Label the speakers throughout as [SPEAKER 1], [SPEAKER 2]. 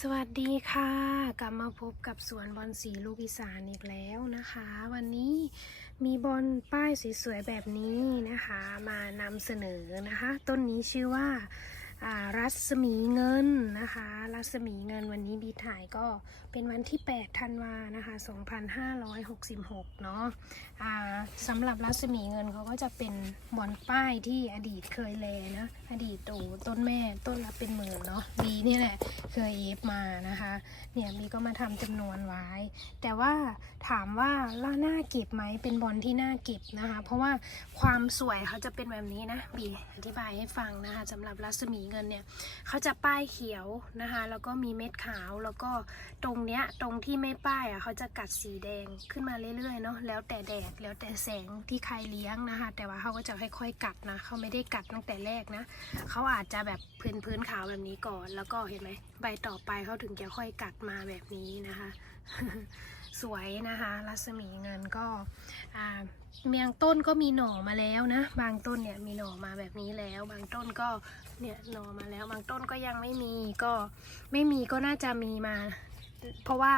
[SPEAKER 1] สวัสดีค่ะ กลับมาพบกับสวนบอลสีลูกอีสานอีกแล้วนะคะ วันนี้มีบอลป้ายสวยๆแบบนี้นะคะ มานำเสนอนะคะ ต้นนี้ชื่อว่าารัศมีเงินนะคะ รัศมีเงินวันนี้บีถ่ายก็เป็นวันที่ 8 ธันวานะคะ 2566 เนาะอ่าสำหรับรัศมีเงินเขาก็จะเป็นบอลป้ายที่อดีตเคยแลนะ อดีตโอ้ต้นแม่ต้นละเป็นหมื่นเนาะบีนี่แหละ เคยเอฟมานะคะ เนี่ยมีก็มาทำจำนวนไว้ แต่ว่าถามว่าล่าหน้าเก็บไหมเป็นบอลที่น่าเก็บนะคะ เพราะว่าความสวยเขาจะเป็นแบบนี้นะบีอธิบายให้ฟังนะคะสำหรับรัศมีเงินเนี่ยเขาจะป้ายเขียวนะคะ แล้วก็มีเม็ดขาวแล้วก็ตรงเนี้ยตรงที่ไม่ป้ายอะเขาจะกัดสีแดงขึ้นมาเรื่อยๆเนาะแล้วแต่แดดแล้วแต่แสงที่ใครเลี้ยงนะคะ แต่ว่าเขาก็จะค่อยๆกัดนะเขาไม่ได้กัดตั้งแต่แรกนะเขาอาจจะแบบพื้นพื้นขาวแบบนี้ก่อนแล้วก็เห็นไหม ใบต่อไปเขาถึงจะค่อยกัดมาแบบนี้นะคะ สวยนะคะ รัศมีเงินก็เมียงต้นก็มีหน่อมาแล้วนะ บางต้นเนี่ยมีหน่อมาแบบนี้แล้ว บางต้นก็เนี่ยหน่อมาแล้ว บางต้นก็ยังไม่มีก็ไม่มีก็น่าจะมีมา เพราะว่า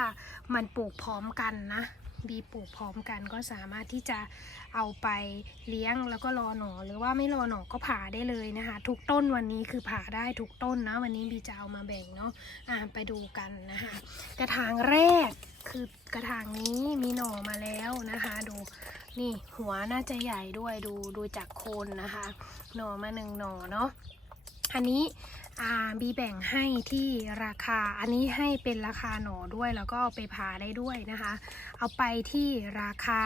[SPEAKER 1] มันปลูกพร้อมกันนะ บีปลูกพร้อมกัน ก็สามารถที่จะเอาไปเลี้ยงแล้วก็รอหนอหรือว่าไม่รอหนอก็ผ่าได้เลยนะคะ ทุกต้นวันนี้คือผ่าได้ทุกต้นนะวันนี้บีจะเอามาแบ่งเนาะอ่าไปดูกันนะคะกระถางแรกคือกระถางนี้มีหน่อมาแล้วนะคะ ดูนี่หัวน่าจะใหญ่ด้วยดูดูจากโคนนะคะ หน่อมาหนึ่งหน่อเนาะอันนี้ อ่าบีแบ่งให้ที่ราคา อันนี้ให้เป็นราคาหนอด้วยแล้วก็ไปผ่าได้ด้วยนะคะ เอาไปที่ราคา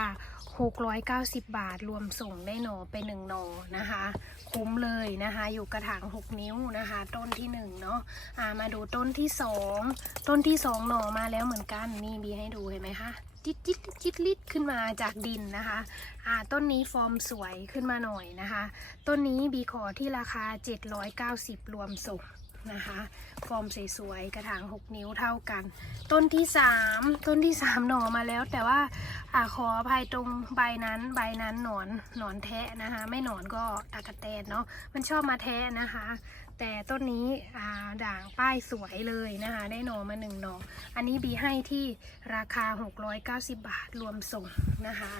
[SPEAKER 1] 690 บาท รวมส่งได้หนอไปหนึ่งหนอนะคะ คุ้มเลยนะคะ อยู่กระถาง 6 นิ้วนะคะ ต้นที่1เนาะอ่ามาดูต้นที่ 2 ต้นที่ 2 หนอมาแล้วเหมือนกัน นี่บีให้ดูเห็นไหมคะจิตจิตจิตลิดขึ้นมาจากดินนะคะอ่าต้นนี้ฟอร์มสวยขึ้นมาหน่อยนะคะ ต้นนี้บีขอที่ราคา 790 รวมส่ง นะคะ ฟอร์มสวยๆกระถาง 6 นิ้วเท่ากัน ต้นที่ 3 ต้นที่ 3 หน่อมาแล้ว แต่ว่าอาขออภัยตรงใบนั้นใบนั้นหนอนหนอนแทะนะคะ ไม่หนอนก็ตากระแตนเนาะมันชอบมาแทะนะคะ แต่ต้นนี้ด่างป้ายสวยเลยนะคะ ได้หน่อมาหนึ่งหน่ออันนี้บีให้ที่ราคา 690 บาทรวมส่งนะคะ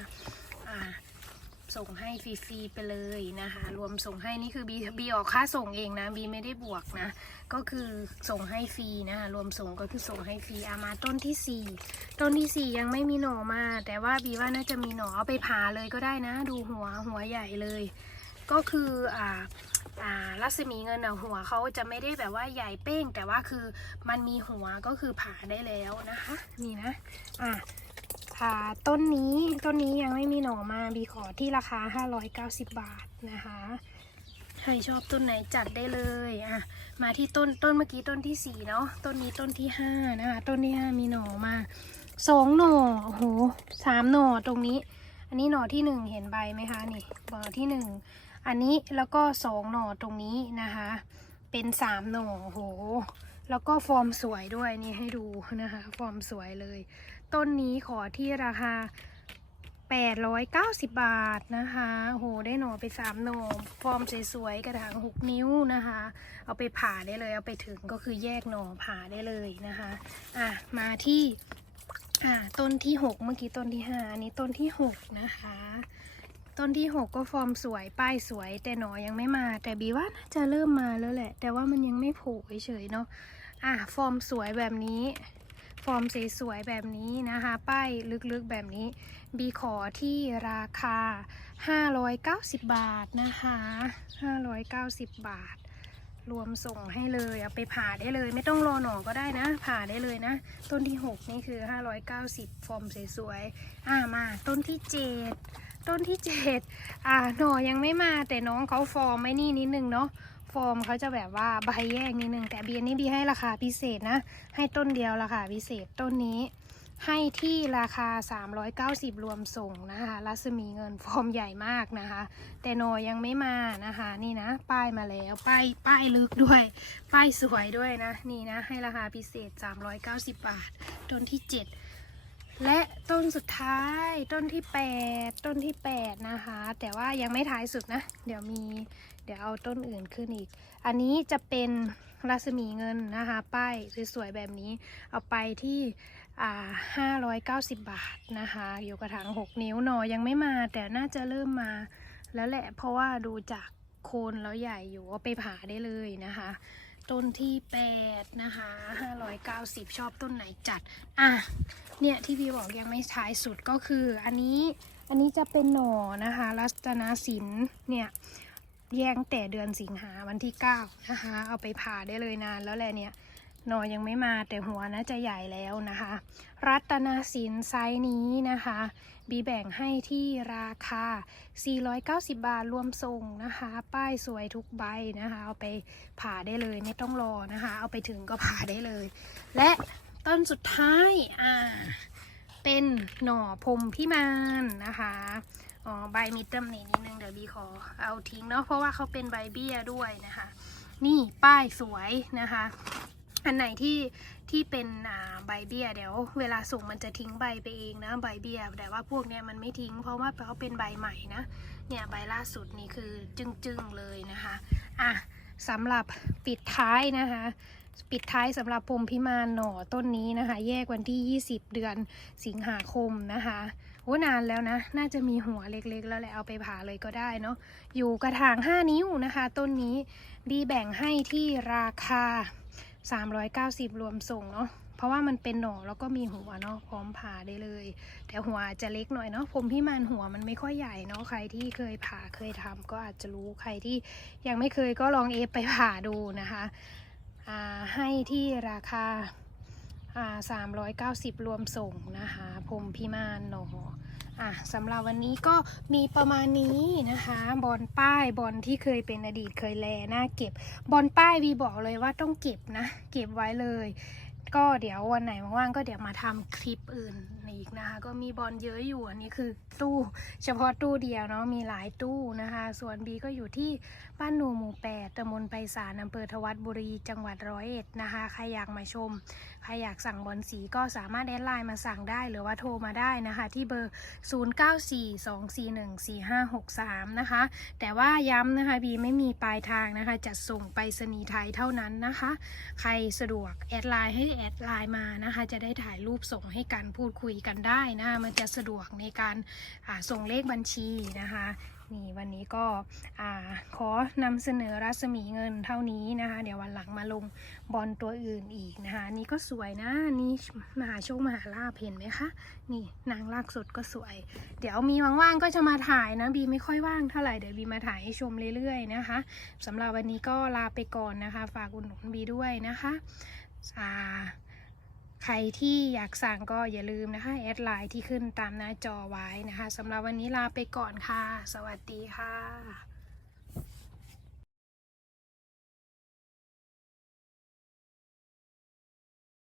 [SPEAKER 1] ส่งให้ฟรีๆไปเลยนะคะ รวมส่งให้นี่คือบีบีออกค่าส่งเองนะบีไม่ได้บวกนะ ก็คือส่งให้ฟรีนะคะ รวมส่งก็คือส่งให้ฟรีอามาต้นที่สี่ต้นที่สี่ยังไม่มีหน่อมา แต่ว่าบีว่าน่าจะมีหน่อเอาไปผ่าเลยก็ได้นะ ดูหัวหัวใหญ่เลย ก็คืออ่าอ่ารัศมีเงินอะหัวเขาจะไม่ได้แบบว่าใหญ่เป้ง แต่ว่าคือมันมีหัวก็คือผ่าได้แล้วนะคะ นี่นะ อะ ค่ะต้นนี้ต้นนี้ยังไม่มีหน่อมาบีขอที่ราคา 590 บาทนะคะ ใครชอบต้นไหนจัดได้เลยอะมาที่ต้นต้นเมื่อกี้ต้นที่สี่เนาะต้นนี้ต้นที่ห้านะคะ ต้นที่ห้ามีหน่อมาสองหน่อโอ้โหสามหน่อตรงนี้ อันนี้หน่อที่หนึ่งเห็นใบไหมคะนี่หน่อที่หนึ่งอันนี้แล้วก็สองหน่อตรงนี้นะคะ เป็นสามหน่อโอ้โหแล้วก็ฟอร์มสวยด้วยนี่ให้ดูนะคะ ฟอร์มสวยเลย ต้นนี้ขอที่ราคา 890 บาทนะคะโหได้หน่อไป3หน่อฟอร์มสวยๆ กระถาง6นิ้วนะคะ เอาไปผ่าได้เลย เอาไปถึงก็คือแยกหน่อผ่าได้เลยนะคะ อะ มาที่อ่าต้นที่6เมื่อกี้ต้นที่5อันนี้ต้นที่6นะคะ ต้นที่6ก็ฟอร์มสวย ป้ายสวย แต่หน่อยังไม่มา แต่บีว่าน่าจะเริ่มมาแล้วแหละ แต่ว่ามันยังไม่โผล่เฉยๆเนาะ อะ ฟอร์มสวยแบบนี้ ฟอร์มสวยๆแบบนี้นะคะ ป้ายลึกๆแบบนี้ บีขอที่ราคา 590 บาทนะคะ 590 บาท รวมส่งให้เลยเอาไปผ่าได้เลย ไม่ต้องรอหน่อก็ได้นะ ผ่าได้เลยนะ ต้นที่ 6 นี่คือ 590 ฟอร์มสวยๆอ่ามา ต้นที่ 7 ต้นที่ 7 อ่าหน่อยังไม่มาแต่น้องเขาฟอร์มไม่นี่นิดนึงเนาะ ฟอร์มเขาจะแบบว่าใบแยกนิดนึงแต่เบียร์นี้บีให้ราคาพิเศษนะ ให้ต้นเดียวราคาพิเศษต้นนี้ ให้ที่ราคา 390 รวมส่งนะคะรัศมีเงินฟอร์มใหญ่มากนะคะ แต่นอยังไม่มานะคะ นี่นะ ป้ายมาแล้วป้ายป้ายลึกด้วย ป้ายสวยด้วยนะ นี่นะ ให้ราคาพิเศษ 390 บาท ต้นที่ 7 และต้นสุดท้ายต้นที่ 8 ต้นที่ 8 นะคะ แต่ว่ายังไม่ท้ายสุดนะ เดี๋ยวมีเดี๋ยวเอาต้นอื่นขึ้นอีก อันนี้จะเป็นรัศมีเงินนะคะ ป้ายสวยๆแบบนี้ เอาไปที่อ่า590 บาทนะคะ อยู่กระถาง 6 นิ้วหนอยังไม่มาแต่น่าจะเริ่มมาแล้วแหละเพราะว่าดูจากโคนแล้วใหญ่อยู่เอาไปผ่าได้เลยนะคะ ต้นที่8นะคะ590ชอบต้นไหนจัด อะ เนี่ยที่พี่บอกยังไม่ท้ายสุดก็คืออันนี้ อันนี้จะเป็นหน่อนะคะรัตนสินเนี่ยแยกตั้งแต่เดือนสิงหาวันที่9นะคะ เอาไปผ่าได้เลยนานแล้วแหละเนี่ย หน่อยังไม่มาแต่หัวน่าจะใหญ่แล้วนะคะ รัตนสินไซส์นี้นะคะ บีแบ่งให้ที่ราคา 490 บาทรวมส่งนะคะ ป้ายสวยทุกใบนะคะ เอาไปผ่าได้เลยไม่ต้องรอนะคะ เอาไปถึงก็ผ่าได้เลย และต้นสุดท้ายอ่าเป็นหน่อพรมพิมานนะคะอ๋อใบมีตำหนินิดนึงเดี๋ยวบีขอเอาทิ้งเนาะเพราะว่าเขาเป็นใบเบี้ยด้วยนะคะ นี่ป้ายสวยนะคะ อันไหนที่ที่เป็นใบเบี้ยเดี๋ยว เวลาส่งมันจะทิ้งใบไปเองนะใบเบี้ยแต่ว่าพวกเนี้ยมันไม่ทิ้ง เพราะว่าเขาเป็นใบใหม่นะเนี่ยใบล่าสุดนี่คือจึ้งๆเลยนะคะอะสำหรับปิดท้ายนะคะ ปิดท้ายสำหรับพรมพิมานหน่อต้นนี้นะคะ แยกวันที่ 20 เดือนสิงหาคมนะคะโอ้นานแล้วนะ น่าจะมีหัวเล็กๆ แล้วแหละเอาไปผ่าเลยก็ได้เนาะอยู่กระถาง 5 นิ้วนะคะ ต้นนี้บีแบ่งให้ที่ราคา 390 รวมส่งเนาะเพราะว่ามันเป็นหน่อแล้วก็มีหัวเนาะพร้อมผ่าได้เลย แต่หัวจะเล็กหน่อยเนาะผมพี่มันหัวมันไม่ค่อยใหญ่เนาะใครที่เคยผ่าเคยทำก็อาจจะรู้ใครที่ยังไม่เคยก็ลองเอฟไปผ่าดูนะคะอ่าให้ที่ราคาอ่า390 รวมส่งนะคะพรมพิมานหนอ อะสำหรับวันนี้ก็มีประมาณนี้นะคะ บอลป้ายบอลที่เคยเป็นอดีตเคยแลน่าเก็บบอลป้ายวีบอกเลยว่าต้องเก็บนะ เก็บไว้เลย ก็เดี๋ยววันไหนว่างๆก็เดี๋ยวมาทำคลิปอื่น อีกนะคะ ก็มีบอลเยอะอยู่อันนี้คือตู้ เฉพาะตู้เดียวเนาะมีหลายตู้นะคะ ส่วนบีก็อยู่ที่บ้านหนูหมู่แปดตำบลไพศาลอำเภอทวัดบุรี จังหวัดร้อยเอ็ดนะคะใครอยากมาชมใครอยากสั่งบอลสีก็สามารถแอดไลน์มาสั่งได้หรือว่าโทรมาได้นะคะ ที่เบอร์ 0942414563 นะคะ แต่ว่าย้ำนะคะบีไม่มีปลายทางนะคะ จัดส่งไปรษณีไทยเท่านั้นนะคะ ใครสะดวกแอดไลน์ให้แอดไลน์มานะคะ จะได้ถ่ายรูปส่งให้กันพูดคุยกันได้นะคะมันจะสะดวกในการส่งเลขบัญชีนะคะนี่วันนี้ก็ขอนำเสนอรัศมีเงินเท่านี้นะคะ เดี๋ยววันหลังมาลงบอลตัวอื่นอีกนะคะนนี่ก็สวยนะนี่มหาโชคมหาลาภเห็นไหมคะ นี่นางลากสดก็สวย เดี๋ยวมีว่างๆก็จะมาถ่ายนะบีไม่ค่อยว่างเท่าไหร่เดี๋ยวบีมาถ่ายให้ชมเรื่อยๆนะคะสำหรับวันนี้ก็ลาไปก่อนนะคะ ฝากอุดหนุนบีด้วยนะคะอ่า ใครที่อยากสั่งก็อย่าลืมนะคะแอดไลน์ที่ขึ้นตามหน้าจอไว้นะคะสำหรับวันนี้ลาไปก่อนค่ะ สวัสดีค่ะ